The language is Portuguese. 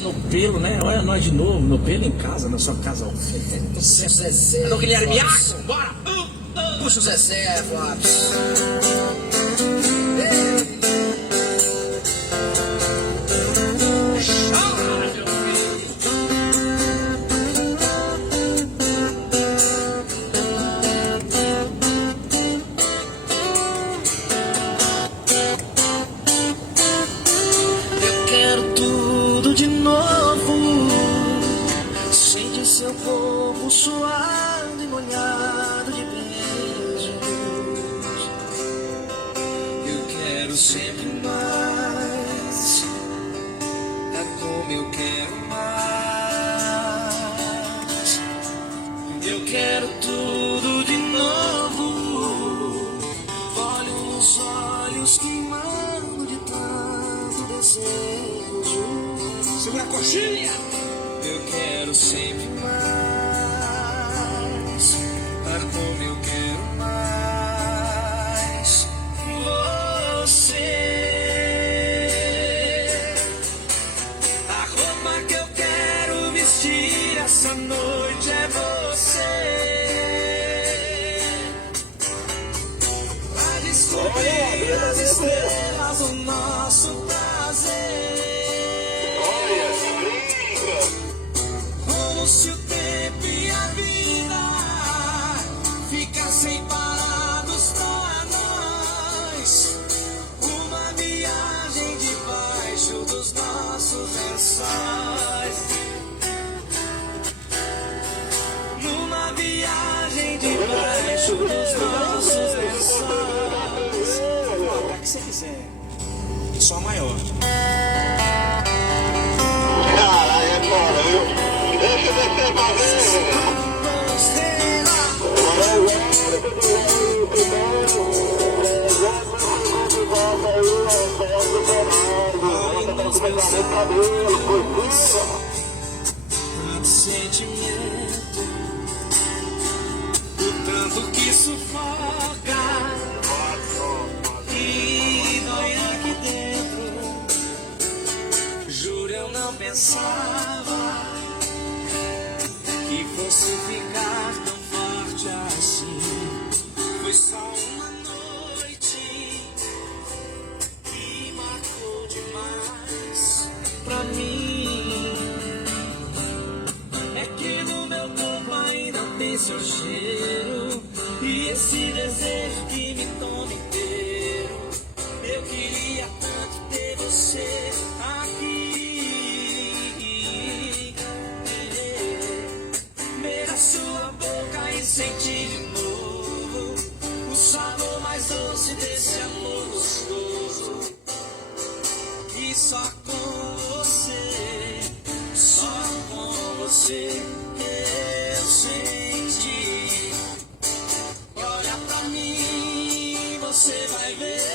No pelo, né? Olha nós de novo, no pelo em casa, na sua casa. Puxa o Zezé. Alô, Guilherme Jackson, bora! Puxa o Zezé, Flávio. Eu quero tudo de novo. Sente seu corpo suado e molhado de beijos. Eu quero sempre mais. É como eu quero mais. Eu quero tudo de novo. Olho nos olhos queimando de tanto desejo. Segura a coxinha! Eu quero sempre mais, como eu quero mais você. A roupa que eu quero vestir essa noite é você. Vai descobrir as estrelas o nosso prazer. Como se o tempo e a vida ficassem parados pra nós. Uma viagem debaixo dos nossos lençóis. Numa viagem debaixo dos nossos lençóis. Pra que você quiser. Só maior. Caralho, é foda, viu? Deixa descer pra ver. Tanto sentimento, o tanto que sufoca e dói aqui dentro. Juro, eu não pensava que fosse ficar tão forte assim. Foi só uma noite que marcou demais pra mim. É que no meu corpo ainda tem seu cheiro e esse desejo que me toma inteiro. Eu queria tanto ter você aqui. Ver a sua boca e sentir de novo o sabor mais doce desse amor gostoso. Que só com você eu senti. Olha pra mim, você vai ver.